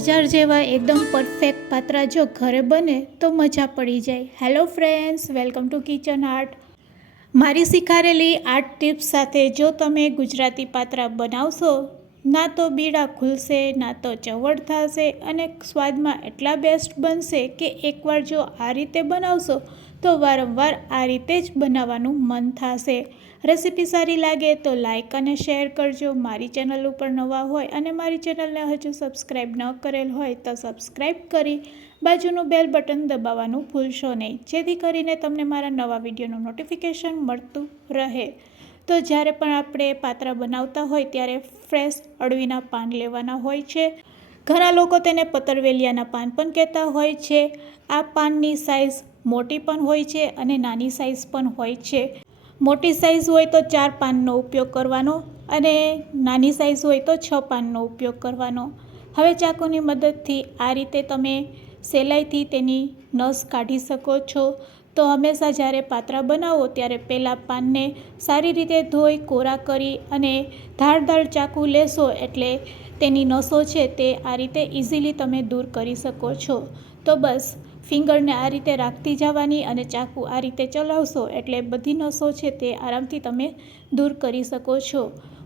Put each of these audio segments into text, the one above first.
બજાર જેવા એકદમ પરફેક્ટ પાત્રા જો ઘરે બને તો મજા પડી જાય. Hello friends, welcome to kitchen art. મારી શીખારેલી આર્ટ ટિપ્સ સાથે જો તમે ગુજરાતી પાત્રા બનાવશો, ના તો બીડા ખુલશે, ના તો ચવડ થશે અને સ્વાદમાં એટલા બેસ્ટ બનશે કે એકવાર જો આ રીતે બનાવશો તો વારંવાર આ રીતે જ બનાવવાનું મન થશે. રેસીપી સારી લાગે તો લાઇક અને શેર કરજો. મારી ચેનલ ઉપર નવા હોય અને મારી ચેનલને હજુ સબસ્ક્રાઈબ ન કરેલ હોય તો સબસ્ક્રાઈબ કરી બાજુનું બેલ બટન દબાવવાનું ભૂલશો નહીં, જેથી કરીને તમને મારા નવા વિડીયોનું નોટિફિકેશન મળતું રહે. તો જ્યારે પણ આપણે પાત્રા બનાવતા હોય ત્યારે ફ્રેશ અળવીના પાન લેવાના હોય છે. ઘણા લોકો તેને પતરવેલિયાના પાન પણ કહેતા હોય છે. આ પાનની સાઇઝ મોટી પણ હોય છે અને નાની સાઇઝ પણ હોય છે. મોટી સાઇઝ હોય તો 4 પાનનો ઉપયોગ કરવાનો અને નાની સાઇઝ હોય તો 6 પાનનો ઉપયોગ કરવાનો. હવે ચાકુની મદદથી આ રીતે તમે સહેલાઈથી તેની નસ કાઢી શકો છો. તો હંમેશા જ્યારે પાત્રા બનાવો ત્યારે પહેલાં પાનને સારી રીતે ધોઈ કોરા કરી અને ધારદાર ચાકુ લેશો એટલે તેની નસો છે તે આ રીતે ઇઝીલી તમે દૂર કરી શકો છો. તો બસ ફિંગરને આ રીતે રાખતી જવાની અને ચાકુ આ રીતે ચલાવશો એટલે બધી નસો છે તે આરામથી તમે દૂર કરી શકો છો.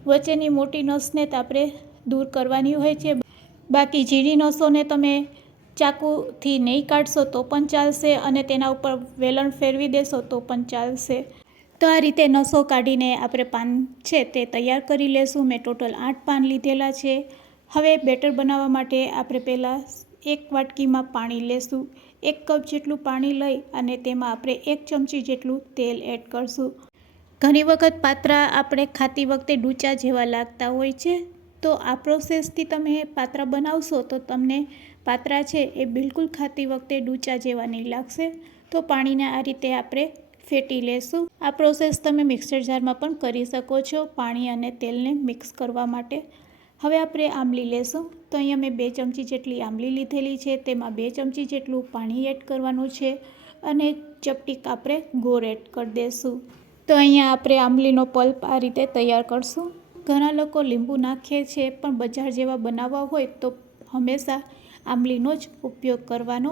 વચ્ચેની મોટી નસને તો આપણે દૂર કરવાની હોય છે, બાકી ઝીણી નસોને તમે ચાકુથી નહીં કાઢશો તો પણ ચાલશે અને તેના ઉપર વેલણ ફેરવી દેશો તો પણ ચાલશે. તો આ રીતે નસો કાઢીને આપણે પાન છે તે તૈયાર કરી લેશું. મેં ટોટલ 8 પાન લીધેલા છે. હવે બેટર બનાવવા માટે આપણે પહેલાં એક વાટકીમાં પાણી લેશું. 1 કપ જેટલું પાણી લઈ અને તેમાં આપણે 1 ચમચી જેટલું તેલ એડ કરશું. ઘણી વખત પાત્રા આપણે ખાતી વખતે ડૂચા જેવા લાગતા હોય છે, તો આ પ્રોસેસથી તમે પાત્રા બનાવશો તો તમને પાત્રા છે એ બિલકુલ ખાતી વખતે ડૂચા જેવા નહીં લાગશે. તો પાણીને આ રીતે આપણે ફેટી લેશું. આ પ્રોસેસ તમે મિક્સર જારમાં પણ કરી શકો છો પાણી અને તેલને મિક્સ કરવા માટે. હવે આપણે આંબલી લેશું. તો અહીંયા મેં 2 ચમચી જેટલી આંબલી લીધેલી છે. તેમાં 2 ચમચી જેટલું પાણી એડ કરવાનું છે અને ચપટીક આપણે ગોળ એડ કરી દઈશું. તો અહીંયા આપણે આંબલીનો પલ્પ આ રીતે તૈયાર કરશું. ઘણા લોકો લીંબુ નાખે છે, પણ બજાર જેવા બનાવવા હોય તો હંમેશા આંબલીનો જ ઉપયોગ કરવાનો.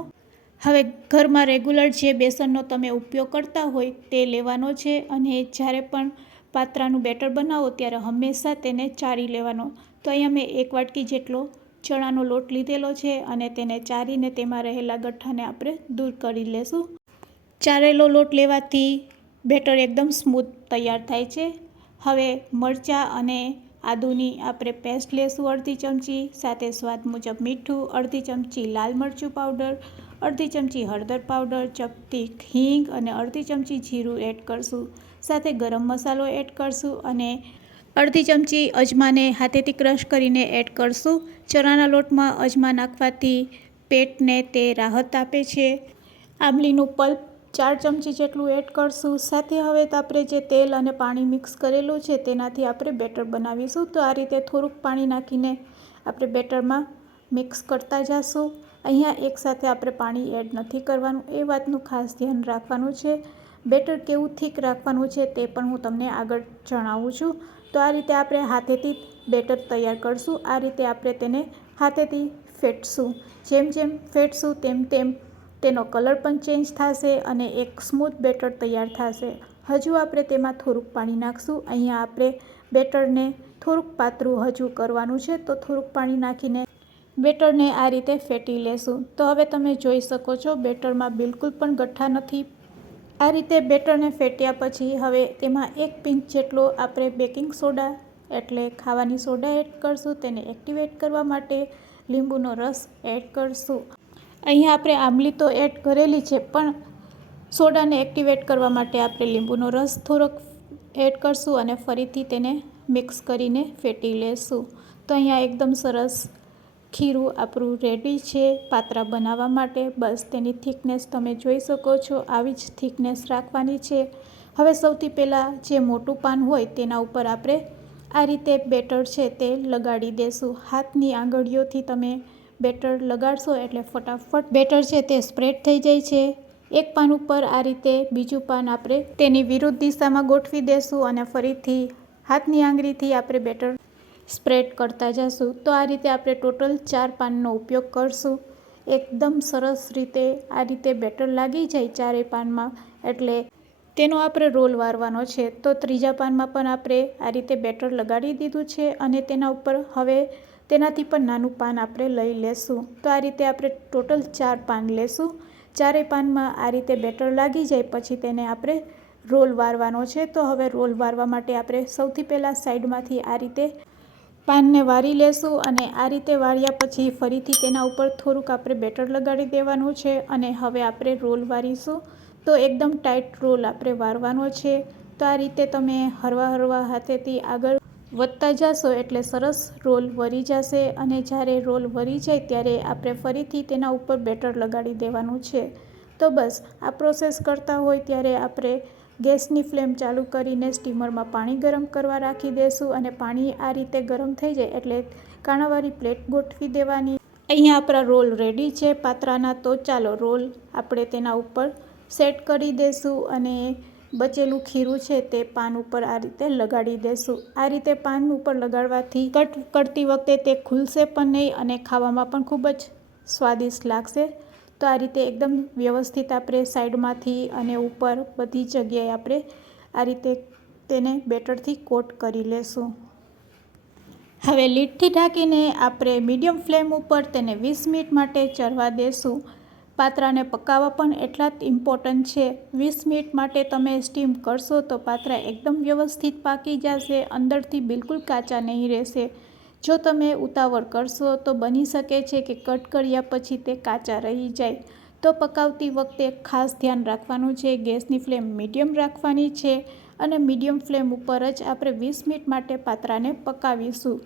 હવે ઘરમાં રેગ્યુલર જે બેસનનો તમે ઉપયોગ કરતા હોય તે લેવાનો છે અને જ્યારે પણ પાત્રાનું બેટર બનાવો ત્યારે હંમેશા તેને ચારી લેવાનો. તો અહીંયા મેં 1 વાટકી જેટલો ચણાનો લોટ લીધેલો છે અને તેને ચારીને તેમાં રહેલા ગઠ્ઠાને આપણે દૂર કરી લેશું. ચારેલો લોટ લેવાથી બેટર એકદમ સ્મૂથ તૈયાર થાય છે. હવે મરચાં અને આદુની આપણે પેસ્ટ લેશું અડધી ચમચી, સાથે સ્વાદ મુજબ મીઠું, અડધી ચમચી લાલ મરચું પાવડર, અડધી ચમચી હળદર પાવડર, ચપટી હિંગ અને અડધી ચમચી જીરું એડ કરશું. સાથે ગરમ મસાલો એડ કરશું અને અડધી ચમચી અજમાને હાથેથી ક્રશ કરીને એડ કરશું. ચણાના લોટમાં અજમા નાખવાથી પેટને તે રાહત આપે છે. આંબલીનું પલ્પ 4 ચમચી જેટલું એડ કરશું. સાથે હવે તો આપણે જે તેલ અને પાણી મિક્સ કરેલું છે તેનાથી આપણે બેટર બનાવીશું. તો આ રીતે થોડુંક પાણી નાખીને આપણે બેટરમાં મિક્સ કરતા જઈશું. અહીંયા એકસાથે આપણે પાણી એડ નથી કરવાનું, એ વાતનું ખાસ ધ્યાન રાખવાનું છે. બેટર કેવું થીક રાખવાનું છે તે પણ હું તમને આગળ જણાવું છું. તો આ રીતે આપણે હાથેથી બેટર તૈયાર કરશું. આ રીતે આપણે તેને હાથેથી ફેટશું. જેમ જેમ ફેટશું તેમ તેમ તેનો કલર પણ ચેન્જ થશે અને એક સ્મૂથ બેટર તૈયાર થશે. હજુ આપણે તેમાં થોડુંક પાણી નાખશું. અહીંયા આપણે બેટરને થોડુંક પાતળું હજુ કરવાનું છે, તો થોડુંક પાણી નાખીને બેટરને આ રીતે ફેટી લેશું. તો હવે તમે જોઈ શકો છો બેટરમાં બિલકુલ પણ ગઠ્ઠા નથી. આ રીતે બેટરને ફેટ્યા પછી હવે તેમાં 1 પિંચ જેટલો આપણે બેકિંગ સોડા એટલે ખાવાની સોડા એડ કરશું. તેને એક્ટિવેટ કરવા માટે લીંબુનો રસ એડ કરશું. અહીંયા આપણે આંબલી તો એડ કરેલી છે, પણ સોડાને એક્ટિવેટ કરવા માટે આપણે લીંબુનો રસ થોડોક એડ કરશું અને ફરીથી તેને મિક્સ કરીને ફેટી લેશું. તો અહીંયા એકદમ સરસ ખીરું આપણું રેડી છે પાત્રા બનાવવા માટે. બસ તેની થિકનેસ તમે જોઈ શકો છો, આવી જ થિકનેસ રાખવાની છે. હવે સૌથી પહેલાં જે મોટું પાન હોય તેના ઉપર આપણે આ રીતે બેટર છે તે લગાડી દેશું. હાથની આંગળીઓથી તમે બેટર લગાડશો એટલે ફટાફટ બેટર છે તે સ્પ્રેડ થઈ જાય છે. એક પાન ઉપર આ રીતે બીજું પાન આપણે તેની વિરુદ્ધ દિશામાં ગોઠવી દેશું અને ફરીથી હાથની આંગળીથી આપણે બેટર સ્પ્રેડ કરતા જશું. તો આ રીતે આપણે ટોટલ 4 પાનનો ઉપયોગ કરશું. એકદમ સરસ રીતે આ રીતે બેટર લાગી જાય ચારેય પાનમાં એટલે તેનો આપણે રોલ વારવાનો છે. તો ત્રીજા પાનમાં પણ આપણે આ રીતે બેટર લગાડી દીધું છે અને તેના ઉપર હવે તેનાથી પણ નાનું પાન આપણે લઈ લેશું. તો આ રીતે આપણે ટોટલ 4 પાન લેશું. ચારેય પાનમાં આ રીતે બેટર લાગી જાય પછી તેને આપણે રોલ વારવાનો છે. તો હવે રોલ વારવા માટે આપણે સૌથી પહેલાં સાઈડમાંથી આ રીતે પાનને વારી લેશું અને આ રીતે વાળ્યા પછી ફરીથી તેના ઉપર થોડુંક આપણે બેટર લગાડી દેવાનું છે અને હવે આપણે રોલ વારીશું. તો એકદમ ટાઈટ રોલ આપણે વારવાનો છે. તો આ રીતે તમે હળવા હાથેથી આગળ વધતા જશો એટલે સરસ રોલ વરી જશે અને જ્યારે રોલ વરી જાય ત્યારે આપણે ફરીથી તેના ઉપર બેટર લગાડી દેવાનું છે. તો બસ આ પ્રોસેસ કરતા હોય ત્યારે આપણે ગેસની ફ્લેમ ચાલુ કરીને સ્ટીમરમાં પાણી ગરમ કરવા રાખી દઈશું અને પાણી આ રીતે ગરમ થઈ જાય એટલે કાણાવાળી પ્લેટ ગોઠવી દેવાની. અહીંયા આપણા રોલ રેડી છે પાત્રાના. તો ચાલો રોલ આપણે તેના ઉપર સેટ કરી દઈશું અને બચેલું ખીરું છે તે પાન ઉપર આ રીતે લગાડી દઈશું. આ રીતે પાન ઉપર લગાડવાથી કટ કરતી વખતે તે ખુલશે પણ નહીં અને ખાવામાં પણ ખૂબ જ સ્વાદિષ્ટ લાગશે. તો આ રીતે એકદમ વ્યવસ્થિત આપણે સાઈડમાંથી અને ઉપર બધી જગ્યાએ આપણે આ રીતે તેને બેટરથી કોટ કરી લેશું. હવે લીડથી ઢાંકીને આપણે મીડિયમ ફ્લેમ ઉપર તેને 20 મિનિટ માટે ચડવા દેશું. પાત્રાને પકાવવા પણ એટલા જ ઇમ્પોર્ટન્ટ છે. 20 મિનિટ માટે તમે સ્ટીમ કરશો તો પાત્રા એકદમ વ્યવસ્થિત પાકી જશે, અંદરથી બિલકુલ કાચા નહીં રહેશે. જો તમે ઉતાવળ કરશો તો બની શકે છે કે કટ કર્યા પછી તે કાચા રહી જાય. તો પકાવતી વખતે ખાસ ધ્યાન રાખવાનું છે. ગેસની ફ્લેમ મીડિયમ રાખવાની છે અને મીડિયમ ફ્લેમ ઉપર જ આપણે 20 મિનિટ માટે પાત્રાને પકાવીશું.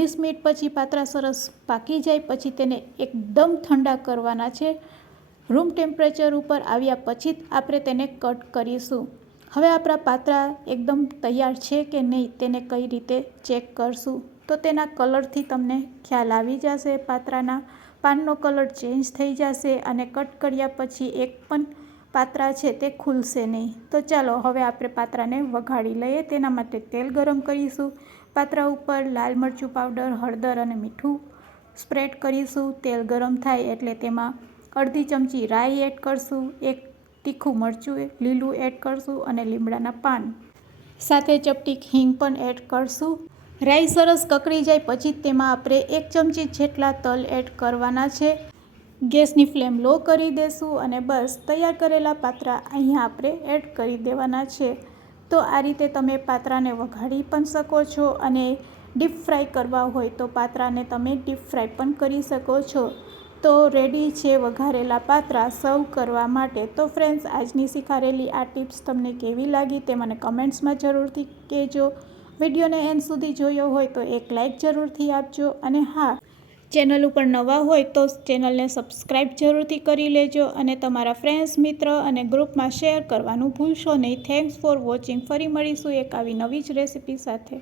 20 મિનિટ પછી પાત્રા સરસ પાકી જાય પછી તેને એકદમ ઠંડા કરવાના છે. રૂમ ટેમ્પરેચર ઉપર આવ્યા પછી જ આપણે તેને કટ કરીશું. હવે આપણા પાત્રા એકદમ તૈયાર છે કે નહીં તેને કઈ રીતે ચેક કરશું. તો તેના કલરથી તમને ખ્યાલ આવી જશે. પાત્રાના પાનનો કલર ચેન્જ થઈ જશે અને કટ કર્યા પછી એક પણ પાત્રા છે તે ખુલશે નહીં. તો ચાલો હવે આપણે પાત્રાને વઘારી લઈએ. તેના માટે તેલ ગરમ કરીશું. પાત્રા ઉપર લાલ મરચું પાવડર, હળદર અને મીઠું સ્પ્રેડ કરીશું. તેલ ગરમ થાય એટલે તેમાં અડધી ચમચી રાઈ એડ કરશું, એક તીખું મરચું લીલું એડ કરશું અને લીમડાના પાન સાથે ચપટી હિંગ પણ એડ કરશું. રાઈ સરસ કકળી જાય પછી તેમાં આપણે 1 ચમચી જેટલા તલ એડ કરવાના છે. ગેસની ફ્લેમ લો કરી દેશું અને બસ તૈયાર કરેલા પાત્રા અહીંયા આપણે એડ કરી દેવાના છે. તો આ રીતે તમે પાત્રાને વઘારી પણ શકો છો અને ડીપ ફ્રાય કરવા હોય તો પાત્રાને તમે ડીપ ફ્રાય પણ કરી શકો છો. તો રેડી છે વઘારેલા પાત્રા સર્વ કરવા માટે. તો ફ્રેન્ડ્સ, આજની શીખારેલી આ ટિપ્સ તમને કેવી લાગી તે મને કમેન્ટ્સમાં જરૂરથી કહેજો. વિડીયોને એન્ડ સુધી જોયો હોય તો એક લાઇક જરૂરથી આપજો અને હા, ચેનલ ઉપર નવા હોય તો ચેનલને સબસ્ક્રાઈબ જરૂરથી કરી લેજો અને તમારા ફ્રેન્ડ્સ, મિત્ર અને ગ્રુપમાં શેર કરવાનું ભૂલશો નહીં. Thanks for watching. ફરી મળીશું એક આવી નવી જ રેસીપી સાથે.